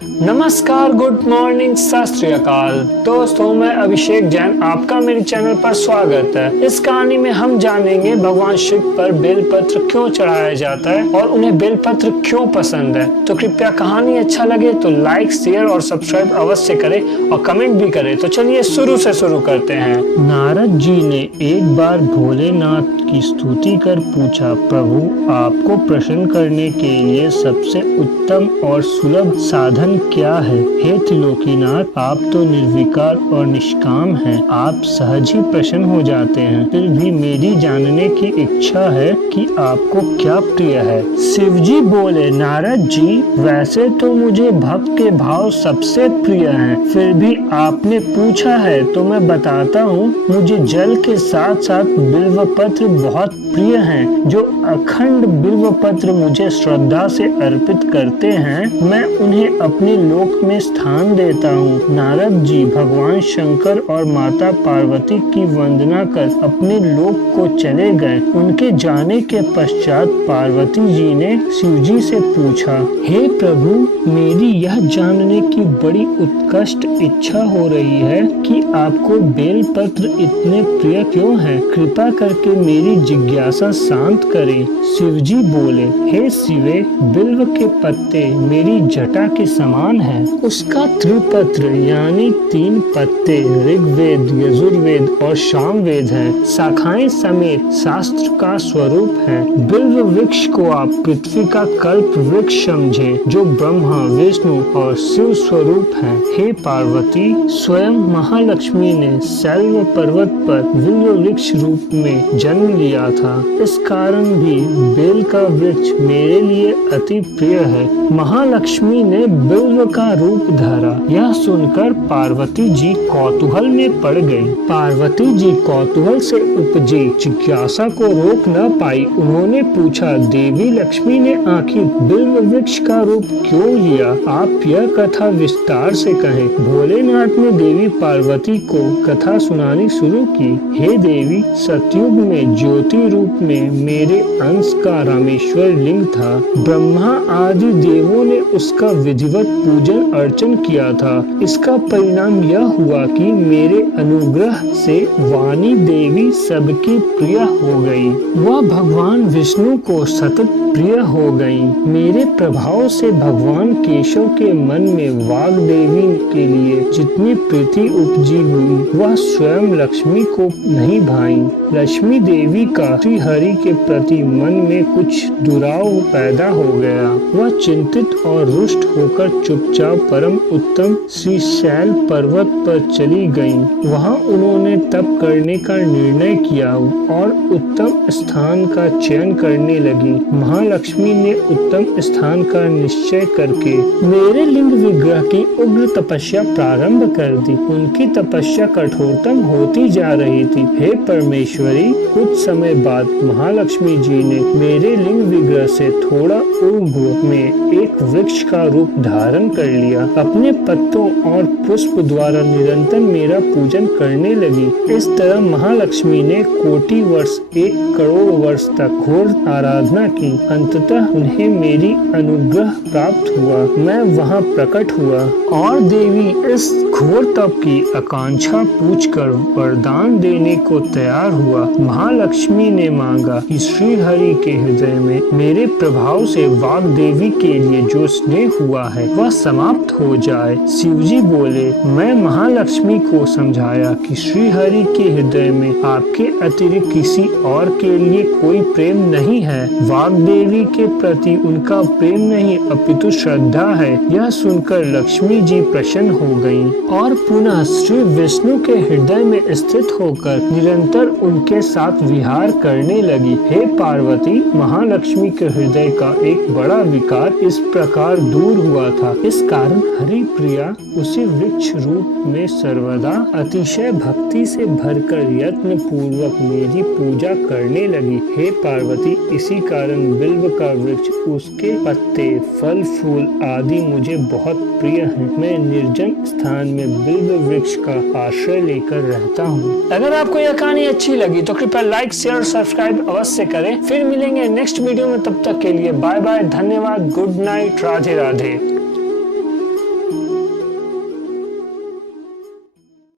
नमस्कार, good morning, सत श्री अकाल। दोस्तों, मैं अभिषेक जैन, आपका मेरे चैनल पर स्वागत है। इस कहानी में हम जानेंगे भगवान शिव पर बेलपत्र क्यों चढ़ाया जाता है और उन्हें बेलपत्र क्यों पसंद है। तो कृपया कहानी अच्छा लगे तो लाइक, शेयर और सब्सक्राइब अवश्य करें और कमेंट भी करें। तो चलिए शुरू करते हैं। नारद जी ने एक बार भोलेनाथ की स्तुति कर पूछा, प्रभु, आपको प्रसन्न करने के लिए सबसे उत्तम और सुलभ साधन क्या है? हे त्रिलोकीनाथ, आप तो निर्विकार और निष्काम हैं। आप सहज ही प्रसन्न हो जाते हैं। फिर भी मेरी जानने की इच्छा है कि आपको क्या प्रिय है। शिवजी बोले, नारद जी, वैसे तो मुझे भक्त के भाव सबसे प्रिय हैं। फिर भी आपने पूछा है तो मैं बताता हूँ। मुझे जल के साथ साथ बिल्व पत्र बहुत प्रिय हैं। जो अखंड बिल्व पत्र मुझे श्रद्धा से अर्पित करते हैं, मैं उन्हें अपने लोक में स्थान देता हूँ। नारद जी भगवान शंकर और माता पार्वती की वंदना कर अपने लोक को चले गए। उनके जाने के पश्चात पार्वती जी ने शिवजी से पूछा, हे प्रभु, मेरी यह जानने की बड़ी उत्कष्ट इच्छा हो रही है कि आपको बेलपत्र इतने प्रिय क्यों है। कृपा करके मेरी जिज्ञासा शांत करें। शिवजी बोले, हे शिवे, बिल्व के पत्ते मेरी जटा के समान है। उसका त्रिपत्र यानी 3 पत्ते ऋग्वेद, यजुर्वेद और सामवेद हैं। शाखाएं समेत शास्त्र का स्वरूप है। बिल्व वृक्ष को आप पृथ्वी का कल्प वृक्ष समझें, जो ब्रह्मा, विष्णु और शिव स्वरूप है। हे पार्वती, स्वयं महालक्ष्मी ने शैल पर्वत पर बिल्व वृक्ष रूप में जन्म लिया था। इस कारण भी बेल का वृक्ष मेरे लिए अति प्रिय है। महालक्ष्मी ने बिल्व का रूप धरा। यह सुनकर पार्वती जी कौतूहल में पड़ गई। पार्वती जी कौतूहल से उपजी जिज्ञासा को रोक न पाई। उन्होंने पूछा, देवी लक्ष्मी ने आखिर बिल्व वृक्ष का रूप क्यों लिया? आप यह कथा विस्तार से कहें। भोलेनाथ ने देवी पार्वती को कथा सुनानी शुरू की। हे देवी, सतयुग में ज्योति रूप में मेरे अंश का रामेश्वर लिंग था। ब्रह्मा आदि देवों ने उसका विधिवत पूजन अर्चन किया था। इसका परिणाम यह हुआ कि मेरे अनुग्रह से वाणी देवी सबकी प्रिय हो गई। वह भगवान विष्णु को सतत प्रिय हो गई। मेरे प्रभाव से भगवान केशव के मन में वाग देवी के लिए जितनी प्रीति उपजी हुई, वह स्वयं लक्ष्मी को नहीं भाई। लक्ष्मी देवी का श्री हरि के प्रति मन में कुछ दुराव पैदा हो गया। वह चिंतित और रुष्ट होकर चुपचाप परम उत्तम श्री शैल पर्वत पर चली गईं। वहां उन्होंने तप करने का निर्णय किया और उत्तम स्थान का चयन करने लगी। महालक्ष्मी ने उत्तम स्थान का निश्चय करके मेरे लिंग विग्रह की उग्र तपस्या प्रारंभ कर दी। उनकी तपस्या कठोरतम होती जा रही थी। हे परमेश्वरी, कुछ समय बाद महालक्ष्मी जी ने मेरे लिंग विग्रह से थोड़ा ऊर्ध्व में एक वृक्ष का रूप धारण कर लिया। अपने पत्तों और पुष्प द्वारा निरंतर मेरा पूजन करने लगी। इस तरह महालक्ष्मी ने कोटि वर्ष, 1 करोड़ वर्ष तक घोर आराधना की। अंततः उन्हें मेरी अनुग्रह प्राप्त हुआ। मैं वहां प्रकट हुआ और देवी इस घोर तप की आकांक्षा पूछकर वरदान देने को तैयार हुआ। महालक्ष्मी ने मांगा कि श्री हरि के हृदय में मेरे प्रभाव से वाग देवी के लिए जो स्नेह हुआ है वह समाप्त हो जाए। शिवजी बोले, मैं महालक्ष्मी को समझाया कि श्री हरि के हृदय में आपके अतिरिक्त किसी और के लिए कोई प्रेम नहीं है। वाग देवी के प्रति उनका प्रेम नहीं अपितु श्रद्धा है। यह सुनकर लक्ष्मी जी प्रसन्न हो गयी और पुनः श्री विष्णु के हृदय में स्थित होकर निरंतर उनके साथ विहार करने लगी। हे पार्वती, महालक्ष्मी के हृदय का एक बड़ा विकार इस प्रकार दूर हुआ था। इस कारण हरि प्रिया उसी वृक्ष रूप में सर्वदा अतिशय भक्ति से भरकर यत्न पूर्वक मेरी पूजा करने लगी। हे पार्वती, इसी कारण बिल्व का वृक्ष, उसके पत्ते, फल फूल आदि मुझे बहुत प्रिय हैं। मैं निर्जन स्थान में बिल्व वृक्ष का आश्रय लेकर रहता हूँ। अगर आपको यह कहानी अच्छी लगी तो कृपया लाइक, शेयर, सब्सक्राइब अवश्य करें। फिर मिलेंगे नेक्स्ट वीडियो में। तब तक के लिए बाय बाय, धन्यवाद, गुड नाइट, राधे राधे।